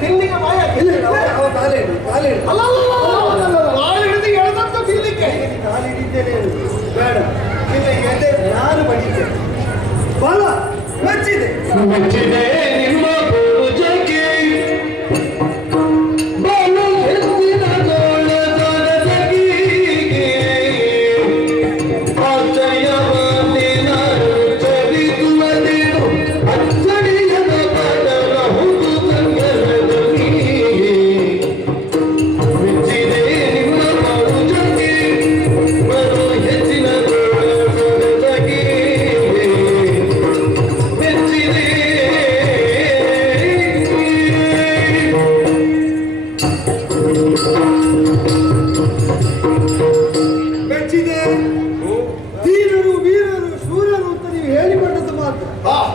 ತಿನ್ಲಿಕ್ಕೆ ಬಾಯ ತಿನ್ಲಿಕ್ಕೆ ಕಾಲಿಡಿದ್ದೇನೆ ಬೇಡ ಎದೆ ನಾನು ಬಡಿದ್ದೇನೆ ಬಲ ಮೆಚ್ಚಿದೆ ನಿಮ್ಮ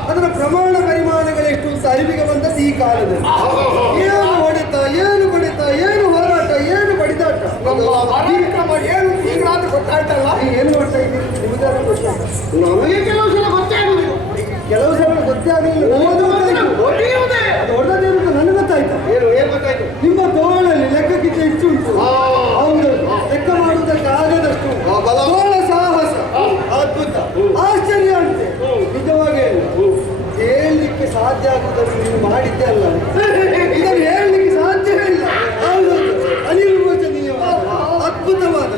ಅದರ ಪ್ರಮಾಣ ಪರಿಮಾಣಗಳೆಷ್ಟು ಅಂತ ಅರಿವಿಗೆ ಬಂದದ್ದು ಈ ಕಾಲದಲ್ಲಿ. ಏನು ಹೊಡೆತ, ಏನು ಬಡಿತ, ಏನು ಹೋರಾಟ, ಏನು ಬಡಿದಾಟ, ಏನು ಈಗ ಗೊತ್ತಾಯ್ತಲ್ಲ. ಏನು ಮಾಡ್ತಾ ಇದ್ದೀರಿ? ನಿಮಗಾದ್ರೂ ಗೊತ್ತಾಯ್ತು? ನಮಗೆ ಕೆಲವು ಸಲ ಗೊತ್ತೇ ಆಗುದಿಲ್ಲ. ಕೆಲವು ಸಲ ಗೊತ್ತೇ ಆಗಲಿಲ್ಲ. ಅದು ಹೊಡೆದೇನು ನನಗೆ ಗೊತ್ತಾಯ್ತು. ಏನು ಗೊತ್ತಾಯ್ತು? ನಿಮ್ಮ ತೋಳಲ್ಲಿ ಲೆಕ್ಕಕ್ಕಿಂತ ಹೆಚ್ಚು ಉಂಟು. ಹೌದು, ಲೆಕ್ಕ ಮಾಡುವುದಕ್ಕೆ ಆಗದಷ್ಟು ತೋಳ ಸಾಹಸ ಅದ್ಭುತ, ಆಶ್ಚರ್ಯ ಅಂತೆ. ನಿಜವಾಗಿ ಹೇಳಲಿಕ್ಕೆ ಸಾಧ್ಯ ಆಗುವುದನ್ನು ನೀವು ಮಾಡಿದ್ದೆ ಅಲ್ಲ, ಇದನ್ನು ಹೇಳಲಿಕ್ಕೆ ಸಾಧ್ಯವೇ ಇಲ್ಲ. ಹೌದೌದು, ಅನಿರ್ವಚನೀಯವಾದ, ಅದ್ಭುತವಾದ,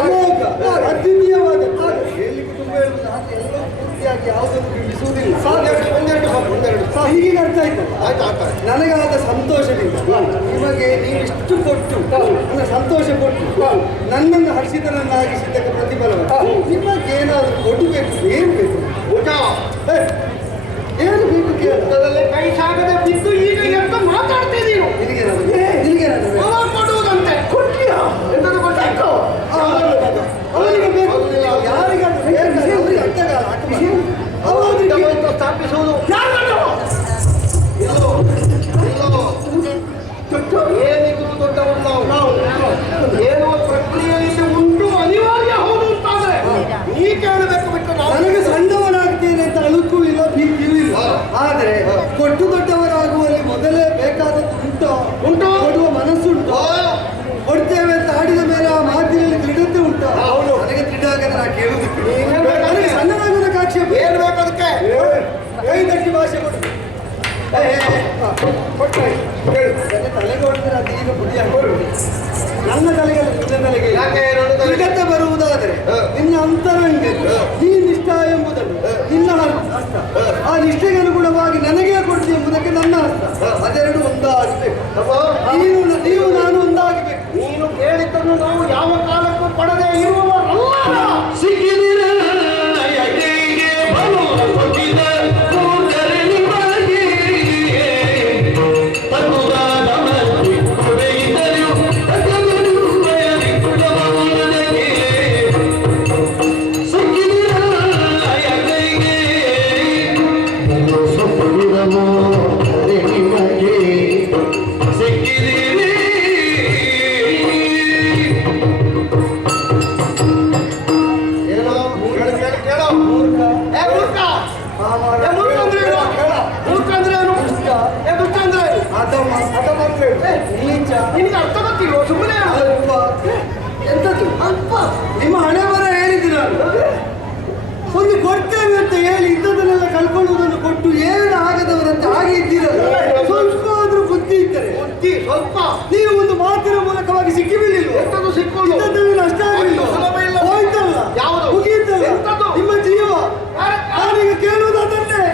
ಅಮೋಘ, ಅದ್ವಿತೀಯವಾದ. ಹೇಳಲಿಕ್ಕೆ ತುಂಬ ಹೇಳುವುದು ಸಾಧ್ಯ, ಎಲ್ಲ ಪೂರ್ತಿಯಾಗಿ ಯಾವುದನ್ನು ಬಿಡಿಸುವುದಿಲ್ಲ. ಹೀಗೆ ಅರ್ಥ ಆಯ್ತಲ್ಲ. ನನಗಾದ ಸಂತೋಷದಿಂದ ನಿಮಗೆ ನೀವಿಷ್ಟು ಕೊಟ್ಟು ನನ್ನ ಸಂತೋಷ ಕೊಟ್ಟು ನನ್ನನ್ನು ಹರ್ಷಿತನನ್ನಾಗಿಸಿದ್ದಕ್ಕೆ ಪ್ರತಿಫಲವ ನಿಮಗೆ ಏನಾದರೂ ಕೊಡಬೇಕು. ಏನು ಬೇಕು? ಏನು ಬೇಕು ಕೇಳದಲ್ಲಿ ಕೈ ಸಾಗದೆ ಬಿದ್ದು ಈಗ ಎಂತ ಮಾತಾಡ್ತಿದ್ದೀನು? ಕೊಡುವುದಂತೆ ಕೊಟ್ಟಿಯ ಎಂತದ್ದು ಗೊತ್ತಾಯ್ತು? ಅವರಿಗೆ ಬೇಕು, ಯಾರಿಗಾದ್ರೂ ಅವರಿಗೆ ಸ್ಥಾಪಿಸುವುದು ಏನಿಗೂ ದೊಡ್ಡವರು ನಾವು ಏನೋ ಪ್ರಕ್ರಿಯೆಯಲ್ಲಿ ಉಂಟು, ಅನಿವಾರ್ಯ ಹೌದು ಅಂತಾದ್ರೆ ನೀ ಕೇಳಬೇಕು ಬಿಟ್ಟು ನನಗೆ ಸಣ್ಣವನಾಗ್ತೇನೆ ಅಂತ ಅಳುಕೂ ಇಲ್ಲ, ಭೀತಿಯೂ ಇಲ್ಲ. ಆದರೆ ಕೊಟ್ಟು ದೊಡ್ಡವರಾಗುವಲ್ಲಿ ಮೊದಲೇ ಬೇಕಾದದ್ದು ಉಂಟು, ಕೊಡುವ ಮನಸ್ಸುಂಟು. ಕೊಡ್ತೇವೆ ಅಂತ ಆಡಿದ ಮೇಲೆ ಆ ಮಾತಿನಲ್ಲಿ ದೃಢತೆ ಉಂಟು. ನನಗೆ ದೃಢ ಆಗದೆ ನಾ ಕೇಳುವುದಕ್ಕೆ ನನಗೆ ಸಣ್ಣವಾಗುವುದಕ್ಕೆ ಆಕ್ಷೇಪ ಏನು ಬೇಕು? ಅದಕ್ಕೆ ಕೈ ತಟ್ಟಿ ಭಾಷೆ ಕೊಡು. ತಲೆಗೆ ಹೊಡೆದ್ರೆ ಅದು ಈಗ ಬುದ್ಧಿ ಹಾಕೋರು. ನನ್ನ ತಲೆಗೆ ನಿನ್ನ ತಲೆಗೆ ವಿಗತ ಬರುವುದಾದರೆ ನಿನ್ನ ಅಂತರಂಗ ನೀ ನಿಷ್ಠ ಎಂಬುದನ್ನು ನಿನ್ನ ಹಸ್ತ, ಆ ನಿಷ್ಠೆಗೆ ಅನುಗುಣವಾಗಿ ನನಗೆ ಕೊಡ್ತಿ ಎಂಬುದಕ್ಕೆ ನನ್ನ ಹಸ್ತ, ಅದೆರಡು ಒಂದಾಗಬೇಕು. ನೀವು ನಾನು ಒಂದಾಗಬೇಕು. ನೀನು ಕೇಳಿದ್ದನ್ನು ನಾವು ಯಾವ ಕಾಲಕ್ಕೂ ಪಡದೆ ಇರುವವರಲ್ಲ. ನಿನಗೆ ಅರ್ಥ ಗೊತ್ತಿಲ್ವೋ? ಸುಮ್ಮನೆ ಎಂತದ್ದು ಅಲ್ಪ ನಿಮ್ಮ ಹಣೆ ಬರ ಹೇಳಿದ್ದಿ. ನಾನು ಒಂದು ಕೊಡ್ತೇವೆ ಅಂತ ಹೇಳಿ ಇದ್ದದನ್ನೆಲ್ಲ ಕಳ್ಕೊಳ್ಳುವುದನ್ನು ಕೊಟ್ಟು ಏನು ಆಗದವರಂತೆ ಹಾಗೆ ಇದ್ದೀರಲ್ಲ. ಸ್ವಲ್ಪ ಆದ್ರೂ ಬುದ್ಧಿ ಇದ್ದರೆ ಸ್ವಲ್ಪ ನೀವು ಒಂದು ಮಾತಿನ ಮೂಲಕವಾಗಿ ಸಿಕ್ಕಿ ಬೀಳಿಲ್ಲ. ಎಂತದ್ದು ಸಿಕ್ಕೊಳ್ಳು ಅಷ್ಟೇ ಆಗಲಿಲ್ಲ, ಹೋಯ್ತಲ್ಲ, ಮುಗಿಯಿತಲ್ಲ ನಿಮ್ಮ ಜೀವ. ನಾನೀಗ ಕೇಳುವುದು ಅದನ್ನೇ.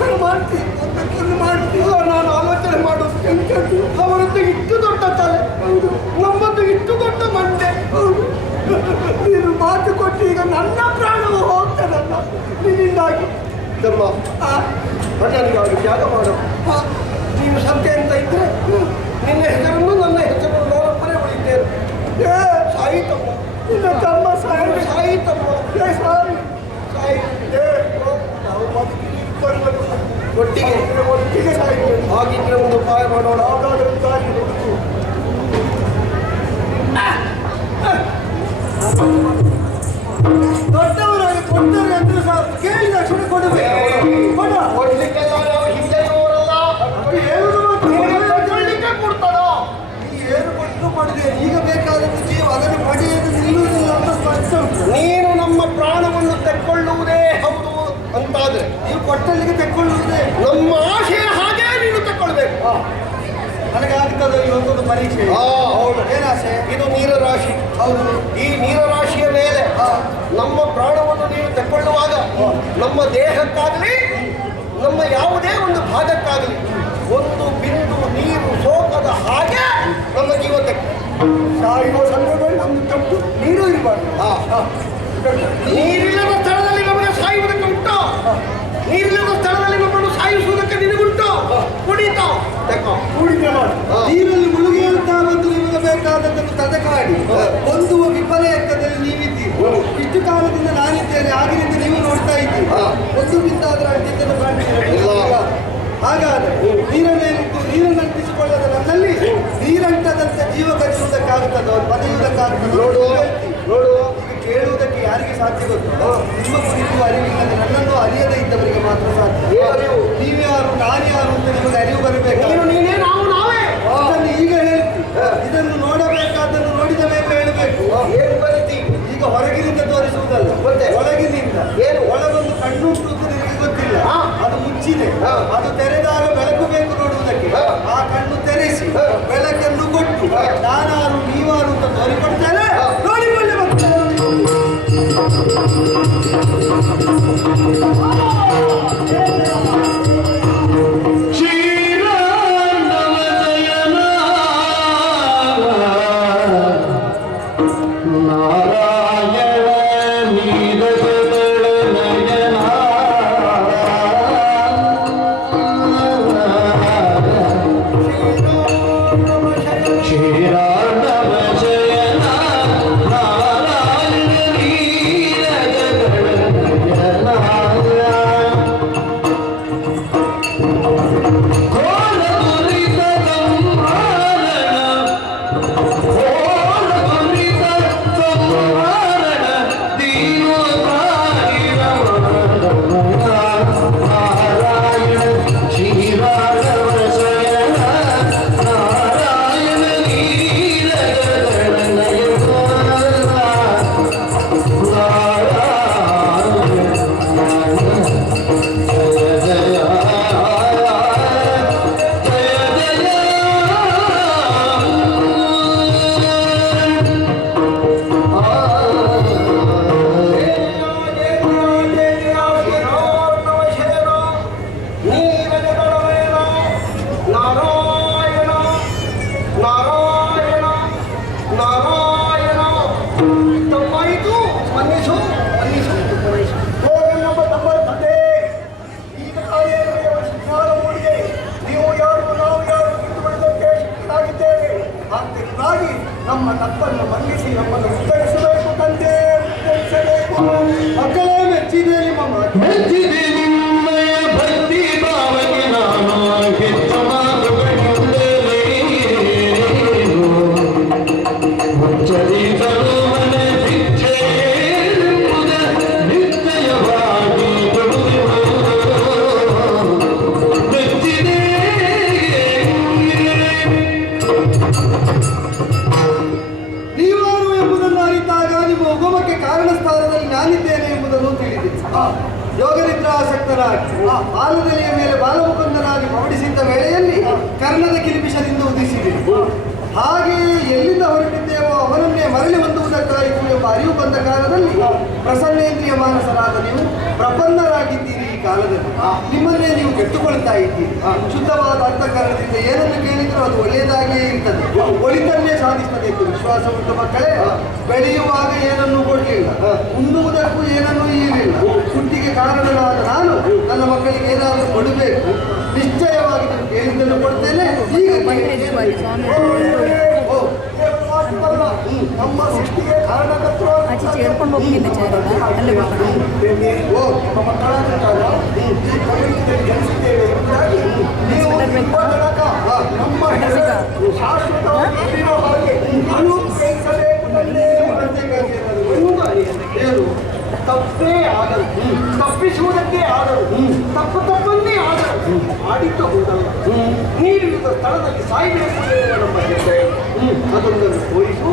ಅವಸರ ಮಾಡ್ತೀವಿ, ಒಂದಕ್ಕೊಂದು ಮಾಡ್ತೀವಿ. ನಾನು ಆಲೋಚನೆ ಮಾಡೋದು ಎಂಥದ್ದು? ಅವರದ್ದು ಇಷ್ಟು ದೊಡ್ಡ ತಲೆ, ಹೌದು, ನಮ್ಮದು ಇಷ್ಟು ದೊಡ್ಡ ಮಂಡೆ, ಹೌದು. ನೀನು ಮಾತು ಕೊಟ್ಟು ಈಗ ನನ್ನ ಪ್ರಾಣವು ಹೋಗ್ತದಲ್ಲ ನಿನ್ನಿಂದಾಗಿ. ಅಣ್ಣನಿಗಾಗಿ ತ್ಯಾಗ ಮಾಡು. ನೀನು ಸತ್ಯ ಅಂತ ಇದ್ರೆ ನಿನ್ನ ಹೆಸರನ್ನು ನನ್ನ ಹೆಸರನ್ನು ನೋಡಪ್ಪನೇ ಉಳಿತೇನೆ. ಸಾಯಿತಮ್ಮ, ನಿನ್ನ ತಮ್ಮ ಸಾಯಿತಮ್ಮ, ಸಾಯಿ ನಾವು ಒಟ್ಟಿಗೆ ಒಟ್ಟಿಗೆ ಸಾಯ್ತೇವೆ. ಹಾಗಿದ್ರೆ ಒಂದು ಉಪಾಯ ಮಾಡೋಣ. ಯಾವುದಾದ್ರೂ ದಾರಿ ಹುಡುಕು. ದೊಡ್ಡವರಾಗಿ ಕೊಟ್ಟರೆ ಅಂದ್ರೆ ಸಾಕು, ಕೇಳಿದ ತಕ್ಷಣ ಕೊಡಬೇಕು. ಕೊಡ್ಲಿಕ್ಕೆಲ್ಲ ನಾವು ಹಿಂದೆ ಹೋರಲ್ಲ, ಕೊಡ್ತಾರೋ ಏನು ಕೊಟ್ಟು ಪಡೆದೆ. ಈಗ ಬೇಕಾದದ್ದು ಜೀವ, ಅದನ್ನು ಪಡೆಯಲು ನಿಲ್ಲುವುದಿಲ್ಲ ಅಂತ ಸ್ಪಷ್ಟ ಉಂಟು. ನೀನು ನಮ್ಮ ಪ್ರಾಣವನ್ನು ತೆಕ್ಕೊಳ್ಳುವುದೇ ಹೌದು ಅಂತಾದ್ರೆ ನೀವು ಕೊಟ್ಟಲ್ಲಿಗೆ ತೆಕ್ಕೊಳ್ಳುವುದೇ ನಮ್ಮ ಆಶಯ. ಹಾಗೆ ನೀನು ತೆಕ್ಕೊಳ್ಬೇಕು. ನನಗೆ ಆಗ್ತದೆ ಇವತ್ತೊಂದು ಪರೀಕ್ಷೆ. ಹೌದು, ಏನಾಶೆ? ಇದು ನೀರರಾಶಿ. ಹೌದು, ಈ ನೀರರಾಶಿಯ ಮೇಲೆ ನಮ್ಮ ಪ್ರಾಣವನ್ನು ನೀನು ತೆಕ್ಕೊಳ್ಳುವಾಗ ನಮ್ಮ ದೇಹಕ್ಕಾಗಲಿ ನಮ್ಮ ಯಾವುದೇ ಒಂದು ಭಾಗಕ್ಕಾಗಲಿ ಒಂದು ಬಿಂದು ನೀರು ಸೋಕದ ಹಾಗೆ ನಮ್ಮ ಜೀವ ತೆಕ್ಕು. ಸಾಯುವ ಸಂದರ್ಭದಲ್ಲಿ ನಮ್ದು ತಪ್ಪು ನೀರು ಇರಬಾರ್ದು. ನೀರಿಲ್ಲದ ಸ್ಥಳದಲ್ಲಿ ನಮಗೆ ಸಾಯುವುದಕ್ಕೆ ಉಂಟು, ನೀರಿಲ್ಲದ ಸ್ಥಳದಲ್ಲಿ ನಮ್ಮನ್ನು ಸಾಯಿಸುವುದಕ್ಕೆ ನಿನಗುಂಟು. ಕುಡಿತ ನೀರಲ್ಲಿ ಮುಳುಗಿ ಅಂತ ಮತ್ತು ನಿಮಗೆ ಬೇಕಾದದ್ದನ್ನು ತದಕಾಡಿ ಹೊಂದುವ ವಿಫಲಯತ್ನದಲ್ಲಿ ನೀವಿದ್ದೀರಿ. ಇಷ್ಟು ಕಾಲದಿಂದ ನಾನಿದ್ದೇನೆ, ಆಗಿನಿಂದ ನೀವು ನೋಡ್ತಾ ಇದ್ದೀರಿ. ಒಂದು ಬಿದ್ದಾದ್ರೆ ಅಡ್ಡಿದ್ದನ್ನು ಕಾಣ್ತೀರ. ಹಾಗಾದ್ರೆ ನೀರನ್ನೇನಿತ್ತು ನೀರನ್ನಂಟಿಸಿಕೊಳ್ಳದ ನನ್ನಲ್ಲಿ ನೀರಂಟದಂತೆ ಜೀವ ಕಲಿಸುವುದಕ್ಕಾಗುತ್ತದೋ ಪಡೆಯುವುದಕ್ಕಾಗುತ್ತದೆ? ನೋಡು, ಕೇಳುವುದಕ್ಕೆ ಯಾರಿಗೆ ಸಾಧ್ಯ ಗೊತ್ತು? ನಿಮ್ಮ ಕುರಿತು ಅರಿವಿಲ್ಲದೆ ನನ್ನನ್ನು ಅರಿಯದೇ ಇದ್ದವರಿಗೆ ಮಾತ್ರ ಸಾಧ್ಯ. ನೀವ್ಯಾರು ನಾನ್ಯಾರು ಅಂತ ನಿಮಗೆ ಅರಿವು ಬರಬೇಕು. ಅದನ್ನು ಈಗ ಹೇಳ್ತಿ, ಇದನ್ನು ನೋಡಬೇಕಾದನ್ನು ನೋಡಿದ ಮೇಲೆ ಹೇಳಬೇಕು. ಏನು ಬರ್ತೀವಿ ಈಗ ಹೊರಗಿನಿಂದ ತೋರಿಸುವುದಲ್ಲ, ಒಳಗಿನಿಂದ. ಏನು ಒಳಗೊಂದು ಕಣ್ಣುಂಟು ಅಂತ ನಿಮಗೆ ಗೊತ್ತಿಲ್ಲ, ಅದು ಮುಚ್ಚಿದೆ. ಅದು ತೆರೆದಾಗ ಬೆಳಕು ಬೇಕು ನೋಡುವುದಕ್ಕೆ. ಆ ಕಣ್ಣು ತೆರೆಸಿ ಬೆಳಕನ್ನು ಕೊಟ್ಟು ನಾನಾರು ನೀವಾರು ಅಂತ ತೋರಿಕೊಡ್ತೇನೆ. ನೋಡಿಕೊಳ್ಳಿ ಮತ್ತೆ. ನಮ್ಮ ತಪ್ಪನ್ನು ಮನ್ನಿಸಿ ನಮ್ಮನ್ನು ಉತ್ತರಿಸಬೇಕು ತಂದೆ, ಉತ್ತರಿಸಬೇಕು. ಮಕ್ಕಳೇ ಮೆಚ್ಚಿದೆ ನಿಮ್ಮ ಮಾತು, ಮೆಚ್ಚಿದೆ ನಿಮ್ಮಯ ಭಕ್ತಿ ಭಾವನೆ. ನಾನು ಹೆಚ್ಚು ಮಾತುಗಳಿದ್ದೇನೆ ಮುಚ್ಚರಿಸಲು ಮನೆ ಶಿಕ್ಷೆ ನಿಶ್ಚಯವಾಗಿ ಮೆಚ್ಚಿದೆ. ನೀವಾರು ಎಂಬುದನ್ನು ಅರಿತಾಗ ನಿಮ್ಮ ಉಗಮಕ್ಕೆ ಕಾರಣ ಸ್ಥಾನದಲ್ಲಿ ನಾನಿದ್ದೇನೆ ಎಂಬುದನ್ನು ತಿಳಿದಿದೆ. ಯೋಗನಿದ್ರಾಸಕ್ತರಾಗಿ ಬಾಲದೆಲೆಯ ಮೇಲೆ ಬಾಲಮುಕುಂದನಾಗಿ ಪವಡಿಸಿದ್ದ ವೇಳೆಯಲ್ಲಿ ಕರ್ಣದ ಕಿಲಿಪಿಷದಿಂದ ಉದಿಸಿದೆ. ಹಾಗೆಯೇ ಎಲ್ಲಿಂದ ಹೊರಟಿದ್ದೇವೋ ಅವನನ್ನೇ ಮರಳಿ ಹೊಂದುವುದಕ್ಕಾಯಿತು ಎಂಬ ಅರಿವು ಬಂದ ಕಾಲದಲ್ಲಿ ಪ್ರಸನ್ನೇಂದ್ರಿಯ ಮಾನಸರಾದ ನೀವು ಪ್ರಪನ್ನರಾಗಿದ್ದೀರಿ. ಕಾಲದಲ್ಲಿ ನಿಮ್ಮನ್ನೇ ನೀವು ಕೆಟ್ಟುಕೊಳ್ತಾ ಇದ್ದೀರಿ. ಶುದ್ಧವಾದ ಅಂತಃಕರಣದಿಂದ ಏನನ್ನು ಕೇಳಿದ್ರು ಅದು ಒಳ್ಳೆಯದಾಗಿಯೇ ಇರ್ತದೆ, ಒಳಿತನ್ನೇ ಸಾಧಿಸ್ತದೆ ಎಂದು ವಿಶ್ವಾಸ ಉಂಟು ಮಕ್ಕಳೇ. ಬೆಳೆಯುವಾಗ ಏನನ್ನೂ ಕೊಡಲಿಲ್ಲ, ಉಣ್ಣುವುದಕ್ಕೂ ಏನನ್ನೂ ಇರಲಿಲ್ಲ. ಹುಟ್ಟಿಗೆ ಕಾರಣನಾದ ನಾನು ನನ್ನ ಮಕ್ಕಳಿಗೆ ಏನಾದರೂ ಕೊಡಬೇಕು. ನಿಶ್ಚಯವಾಗಿ ನಾನು ಕೇಳಿದ್ದನ್ನು ಕೊಡ್ತೇನೆ. ಈಗ ನಮ್ಮ ಸೃಷ್ಟಿಗೆ ಕಾರಣಕರ್ತರು ചേർಕೊಂಡು ಹೋಗ್ತೀನಿ ಅಲ್ಲಿ ತಪ್ಪೇ ಆದರು, ತಪ್ಪಿಸುವುದಕ್ಕೆ ಆದರು, ತಪ್ಪನ್ನೇ ಆದರು ಆಡಿದ್ದು ಹೋದಲ್ಲ. ನೀರಿರುವ ಸ್ಥಳದಲ್ಲಿ ಸಾಯಬೇಕು ನಮ್ಮ ಹೆಸರು ಅದೊಂದನ್ನು ತೋರಿಸು.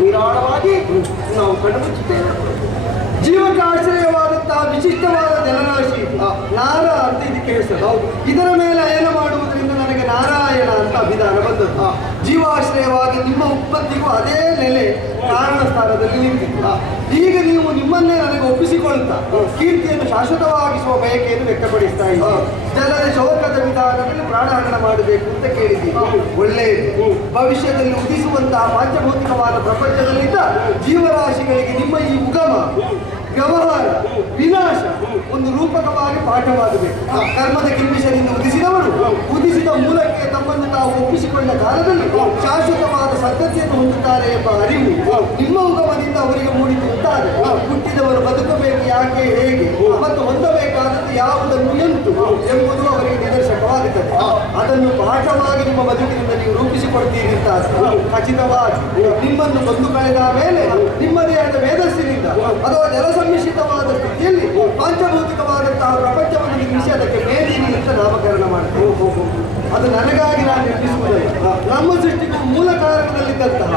ನಿರಾಳವಾಗಿ ನಾವು ಕಣ್ಣುಮುಚ್ಚುತ್ತೇವೆ. ಜೀವಕ್ಕೆ ಆಶ್ರಯವಾದಂತಹ ವಿಶಿಷ್ಟವಾದ ಜಲರಾಶಿ ನಾರ ಅಂತ ಇದಕ್ಕೆ ಹೆಸರು. ಇದರ ಮೇಲೆ ಅಯನ ಮಾಡುವುದರಿಂದ ನನಗೆ ನಾರಾಯಣ ಅಂತ ಅಭಿಧಾನ ಬಂದದ್ದು. ಜೀವಾಶ್ರಯವಾಗಿ ನಿಮ್ಮ ಉತ್ಪತ್ತಿಗೂ ಅದೇ ನೆಲೆ ಕಾರಣ ಸ್ಥಾನದಲ್ಲಿ ನಿಂತಿತ್ತು. ಈಗ ನೀವು ನಿಮ್ಮನ್ನೇ ನನಗೆ ಒಪ್ಪಿಸಿಕೊಳ್ತಾ ಕೀರ್ತಿಯನ್ನು ಶಾಶ್ವತವಾಗಿಸುವ ಬಯಕೆಯನ್ನು ವ್ಯಕ್ತಪಡಿಸ್ತಾ ಇದ್ದೀರಿ. ಜನರ ಶೋಕದ ವಿಧಾನದಲ್ಲಿ ಪ್ರಾಣಾರ್ಪಣೆ ಮಾಡಬೇಕು ಅಂತ ಕೇಳಿದ್ದೀವಿ. ಒಳ್ಳೆಯದು. ಭವಿಷ್ಯದಲ್ಲಿ ಉದಿಸುವಂತಹ ಪಾಂಚಭೌತಿಕವಾದ ಪ್ರಪಂಚದಲ್ಲಿದ್ದ ಜೀವರಾಶಿಗಳಿಗೆ ನಿಮ್ಮ ಈ ಉಗಮ, ವ್ಯವಹಾರ, ವಿನಾಶ ಒಂದು ರೂಪಕವಾಗಿ ಪಾಠವಾಗಬೇಕು. ಕರ್ಮದ ಕಿಂಬಿಷದಿಂದ ಉದಿಸಿದ ಮೂಲಕ್ಕೆ ತಮ್ಮನ್ನು ತಾವು ಒಪ್ಪಿಸಿಕೊಂಡ ಕಾಲದಲ್ಲಿ ಶಾಶ್ವತವಾದ ಸದ್ಗತಿಯನ್ನು ಹೊಂದುತ್ತಾರೆ ಎಂಬ ಅರಿವು ನಿಮ್ಮ ಉಗಮದಿಂದ ಅವರಿಗೆ ಮೂಡಿತು ಅಂತಾದರೆ ಹುಟ್ಟಿದವರು ಬದುಕಬೇಕು ಯಾಕೆ, ಹೇಗೆ ಮತ್ತು ಹೊಂದಬೇಕಾದದ್ದು ಯಾವುದನ್ನು ಎಂತು ಎಂಬುದು ಅವರಿಗೆ ನಿದರ್ಶಕವಾಗುತ್ತದೆ. ಅದನ್ನು ಪಾಠವಾಗಿ ನಿಮ್ಮ ಬದುಕಿನಿಂದ ನೀವು ರೂಪಿಸಿಕೊಡ್ತೀರಿ ಅಂತ ಖಚಿತವಾಗಿ ನಿಮ್ಮನ್ನು ಬಂದು ಕಳೆದ ಮೇಲೆ ನಿಮ್ಮದೇ ಆದ ಮೇಧಸ್ಸಿನಿಂದ ಅಥವಾ ಜಲಸಮ್ಮಿಶ್ರಿತವಾದ ಸ್ಥಿತಿಯಲ್ಲಿ ಪಾಂಚಭೌತಿಕವಾದಂತಹ ಪ್ರಪಂಚವನ್ನು ನಿರ್ಮಿಸಿ ಅದಕ್ಕೆ ಮೇದಿನಿ ಅಂತ ನಾಮಕರಣ ಮಾಡ್ತೇವೆ. ಅದು ನನಗಾಗಿ ನಾನು ನಿರ್ಮಿಸುವುದಲ್ಲ. ನಮ್ಮ ಸೃಷ್ಟಿಗೂ ಮೂಲ ಕಾರಣದಲ್ಲಿದ್ದಂತಹ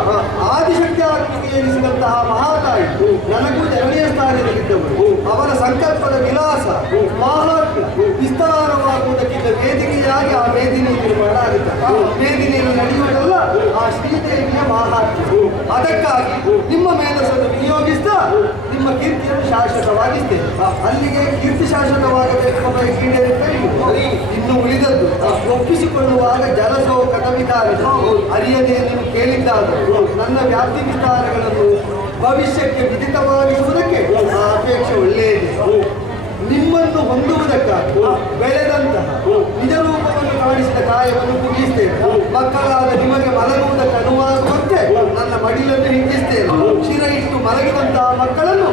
ಆದಿಶಕ್ತಿ ಆತ್ಮಕ್ಕೆ ಎನಿಸಿದಂತಹ ಮಹಾತಾಯಿ ನನಗೂ ಜನನೀಯ ಸ್ಥಾನದಲ್ಲಿದ್ದವರು ಅವರ ಸಂಕಲ್ಪದ ವಿಲಾಸ ಮಹಾತ್ಮ ವಿಸ್ತಾರವಾಗುವುದಕ್ಕಿಂತ ವೇದಿಕೆಯಾಗಿ ಆ ಮೇದಿನಿ ನಿರ್ಮಾಣ ಆಗುತ್ತದೆ. ಮೇದಿನಿಯಲ್ಲಿ ನಡೆಯುವುದಲ್ಲ ಆ ಶ್ರೀದೇವಿಯ ಮಹಾತ್ಮ. ಅದಕ್ಕಾಗಿ ನಿಮ್ಮ ಮೇಧಸ್ಸನ್ನು ವಿನಿಯೋಗಿಸ್ತಾ ನಿಮ್ಮ ಕೀರ್ತಿಯನ್ನು ಶಾಶ್ವತವಾಗಿಸ್ತೇವೆ. ಅಲ್ಲಿಗೆ ಕೀರ್ತಿ ಶಾಶ್ವತವಾಗಬೇಕು ಎಂಬ ಈಡೇರುತ್ತೆ. ಇನ್ನು ಉಳಿದದ್ದು ಒಪ್ಪಿಸಿಕೊಳ್ಳುವಾಗ ಜಲಶೋಕದ ವಿಧಾನ ಅರಿಯದೆ ನೀವು ಕೇಳಿದ್ದಾದರೂ ನನ್ನ ವ್ಯಾಪ್ತಿ ವಿಸ್ತಾರಗಳನ್ನು ಭವಿಷ್ಯಕ್ಕೆ ವಿದಿತವಾಗಿಸುವುದಕ್ಕೆ ಆ ಅಪೇಕ್ಷೆ ಒಳ್ಳೆಯದು. ನಿಮ್ಮನ್ನು ಹೊಂದುವುದಕ್ಕಾಗಿ ಬೆಳೆದಂತಹ ನಿಜ ರೂಪವನ್ನು ಕಾಣಿಸಿದ ಕಾಯವನ್ನು ಕುಗ್ಗಿಸ್ತೇನೆ. ಮಕ್ಕಳಾದ ನಿಮಗೆ ಮಲಗುವುದಕ್ಕೆ ಅನುವಾಗುವಂತೆ ನನ್ನ ಮಡಿಲನ್ನು ಹಿಂದಿಸ್ತೇನೆ. ಶಿರ ಇಟ್ಟು ಮಲಗಿದಂತಹ ಮಕ್ಕಳನ್ನು